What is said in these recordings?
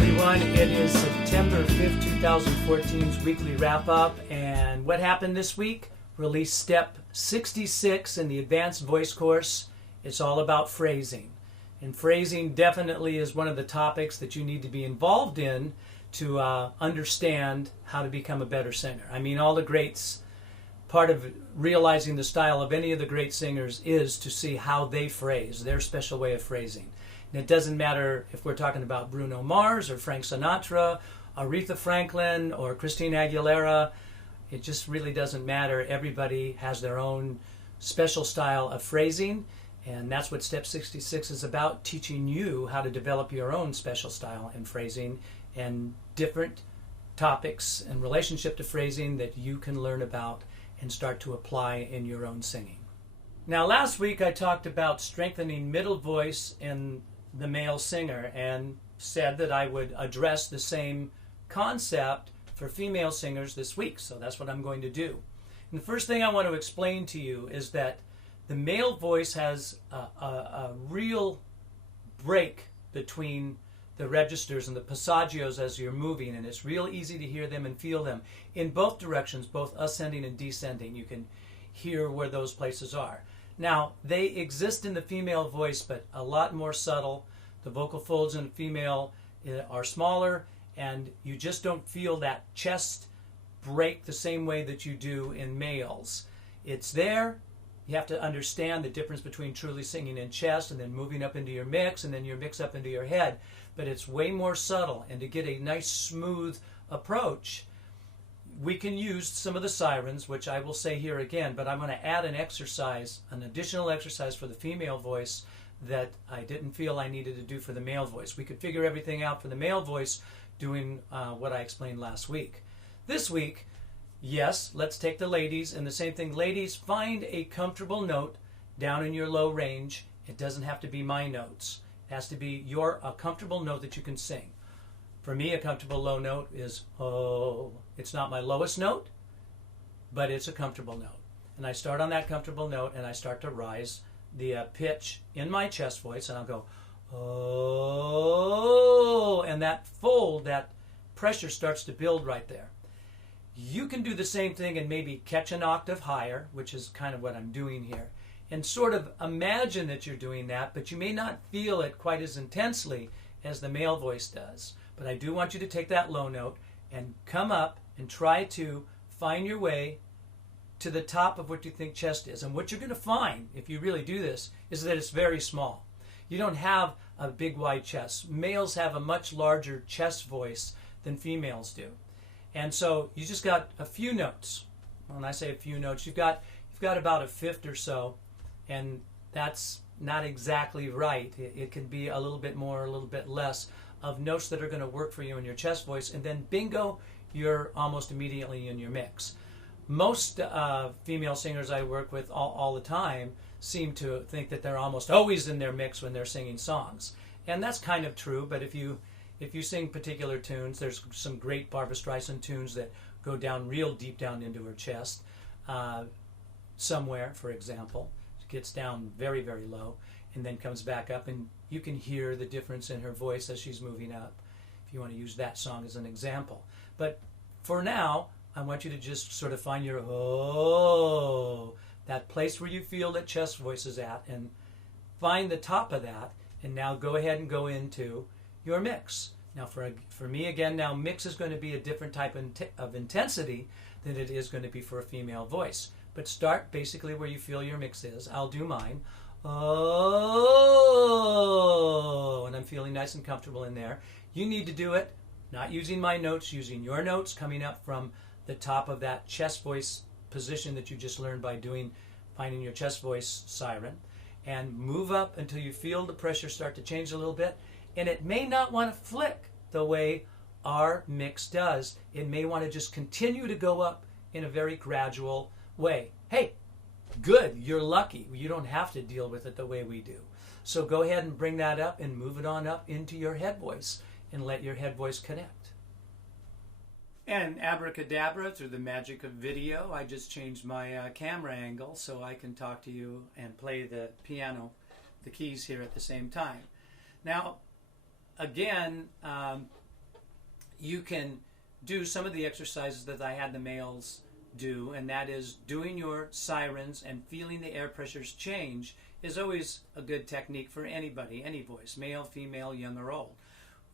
everyone. It is September 5th, 2014's weekly wrap-up. And what happened this week? Release step 66 in the advanced voice course. It's all about phrasing. And phrasing definitely is one of the topics that you need to be involved in to understand how to become a better singer. I mean, all the greats, part of realizing the style of any of the great singers is to see how they phrase, their special way of phrasing. And it doesn't matter if we're talking about Bruno Mars or Frank Sinatra, Aretha Franklin or Christina Aguilera. It just really doesn't matter. Everybody has their own special style of phrasing, and that's what Step 66 is about, teaching you how to develop your own special style in phrasing and different topics in relationship to phrasing that you can learn about and start to apply in your own singing. Now, last week I talked about strengthening middle voice in the male singer and said that I would address the same concept for female singers this week, so that's what I'm going to do. And the first thing I want to explain to you is that the male voice has a real break between the registers and the passagios as you're moving, and it's real easy to hear them and feel them in both directions, both ascending and descending. You can hear where those places are. Now, they exist in the female voice, but a lot more subtle. The vocal folds in the female are smaller, and you just don't feel that chest break the same way that you do in males. It's there. You have to understand the difference between truly singing in chest and then moving up into your mix and then your mix up into your head. But it's way more subtle, and to get a nice smooth approach, we can use some of the sirens, which I will say here again, but I'm going to add an exercise, an additional exercise for the female voice that I didn't feel I needed to do for the male voice. We could figure everything out for the male voice doing what I explained last week. This week, yes, let's take the ladies, and the same thing. Ladies, find a comfortable note down in your low range. It doesn't have to be my notes. It has to be a comfortable note that you can sing. For me, a comfortable low note is, oh. It's not my lowest note, but it's a comfortable note. And I start on that comfortable note, and I start to rise the pitch in my chest voice, and I'll go, oh. And that fold, that pressure starts to build right there. You can do the same thing and maybe catch an octave higher, which is kind of what I'm doing here, and sort of imagine that you're doing that, but you may not feel it quite as intensely as the male voice does. But I do want you to take that low note and come up and try to find your way to the top of what you think chest is. And what you're going to find, if you really do this, is that it's very small. You don't have a big wide chest. Males have a much larger chest voice than females do. And so you just got a few notes. When I say a few notes, you've got about a fifth or so, and that's not exactly right. It can be a little bit more, a little bit less of notes that are going to work for you in your chest voice, and then bingo, you're almost immediately in your mix. Most female singers I work with all the time seem to think that they're almost always in their mix when they're singing songs. And that's kind of true, but if you sing particular tunes, there's some great Barbra Streisand tunes that go down real deep down into her chest. Somewhere, for example, gets down very, very low and then comes back up, and you can hear the difference in her voice as she's moving up, if you want to use that song as an example. But for now, I want you to just sort of find your oh, that place where you feel that chest voice is at, and find the top of that, and now go ahead and go into your mix. Now for me, again, now mix is going to be a different type of intensity than it is going to be for a female voice. But start basically where you feel your mix is. I'll do mine. Oh, and I'm feeling nice and comfortable in there. You need to do it, not using my notes, using your notes, coming up from the top of that chest voice position that you just learned by finding your chest voice siren, and move up until you feel the pressure start to change a little bit. And it may not want to flick the way our mix does. It may want to just continue to go up in a very gradual way. Hey, good, you're lucky. You don't have to deal with it the way we do. So go ahead and bring that up and move it on up into your head voice and let your head voice connect. And abracadabra, through the magic of video, I just changed my camera angle so I can talk to you and play the piano, the keys here at the same time. Now, again, you can do some of the exercises that I had the males do, and that is doing your sirens and feeling the air pressures change is always a good technique for anybody, any voice, male, female, young or old.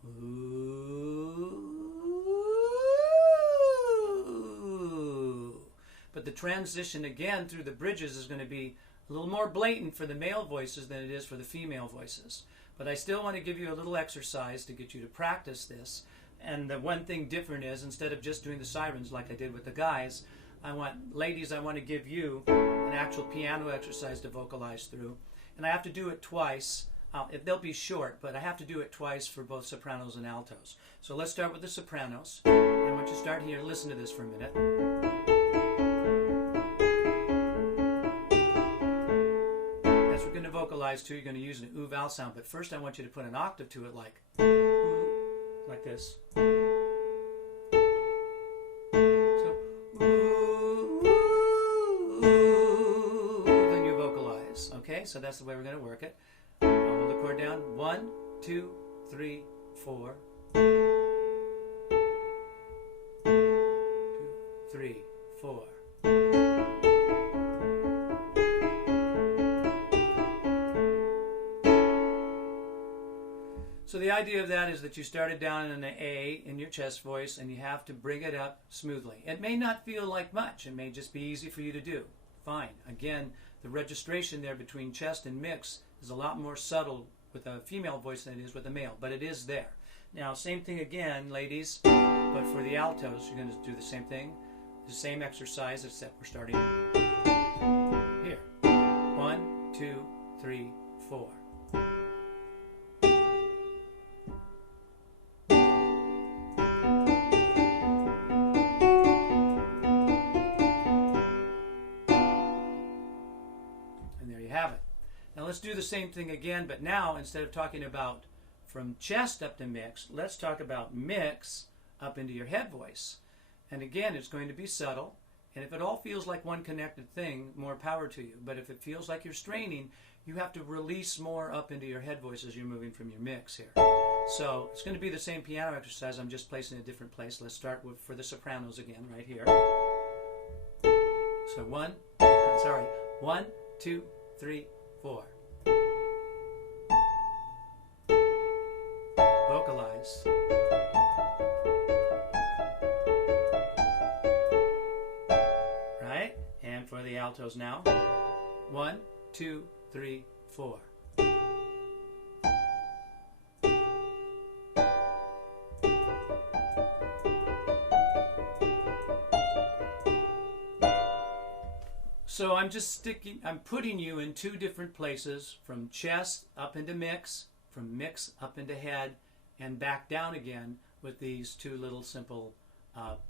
Ooh. But the transition again through the bridges is going to be a little more blatant for the male voices than it is for the female voices. But I still want to give you a little exercise to get you to practice this. And the one thing different is, instead of just doing the sirens like I did with the guys, ladies, I want to give you an actual piano exercise to vocalize through. And I have to do it twice. They'll be short, but I have to do it twice for both sopranos and altos. So let's start with the sopranos. And once you start here, listen to this for a minute. As we're going to vocalize too, you're going to use an ooh vowel sound. But first I want you to put an octave to it like this. So, ooh, then you vocalize. Okay, so that's the way we're going to work it. I'll hold the chord down. 1, 2, 3, 4. 2, 3, 4. So the idea of that is that you started down in an A in your chest voice and you have to bring it up smoothly. It may not feel like much. It may just be easy for you to do. Fine. Again, the registration there between chest and mix is a lot more subtle with a female voice than it is with a male, but it is there. Now, same thing again, ladies, but for the altos, you're going to do the same thing. The same exercise, except we're starting here. 1, 2, 3, 4. Now let's do the same thing again, but now instead of talking about from chest up to mix, let's talk about mix up into your head voice. And again, it's going to be subtle, and if it all feels like one connected thing, more power to you. But if it feels like you're straining, you have to release more up into your head voice as you're moving from your mix here. So it's going to be the same piano exercise, I'm just placing a different place. Let's start with for the sopranos again, right here. So 1, 2, 3, 4. Vocalize. Right? And for the altos now. 1, 2, 3, 4. So I'm putting you in two different places, from chest up into mix, from mix up into head, and back down again with these two little simple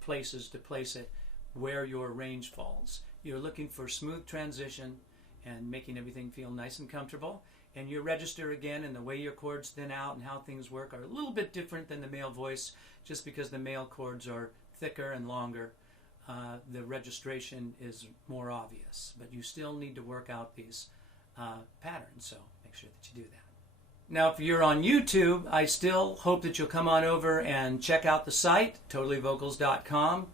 places to place it where your range falls. You're looking for smooth transition and making everything feel nice and comfortable. And your register again and the way your chords thin out and how things work are a little bit different than the male voice, just because the male chords are thicker and longer. The registration is more obvious, but you still need to work out these patterns, so make sure that you do that. Now, if you're on YouTube, I still hope that you'll come on over and check out the site, totallyvocals.com,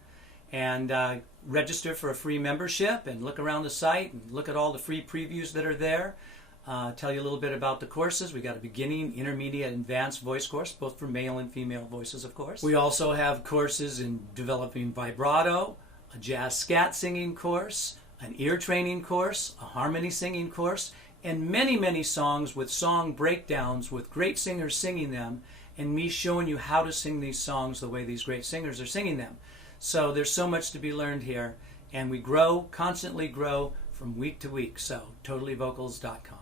and register for a free membership and look around the site and look at all the free previews that are there. Tell you a little bit about the courses. We got a beginning, intermediate, advanced voice course, both for male and female voices, of course. We also have courses in developing vibrato, a jazz scat singing course, an ear training course, a harmony singing course, and many, many songs with song breakdowns with great singers singing them, and me showing you how to sing these songs the way these great singers are singing them. So there's so much to be learned here, and we grow, constantly grow from week to week. So totallyvocals.com.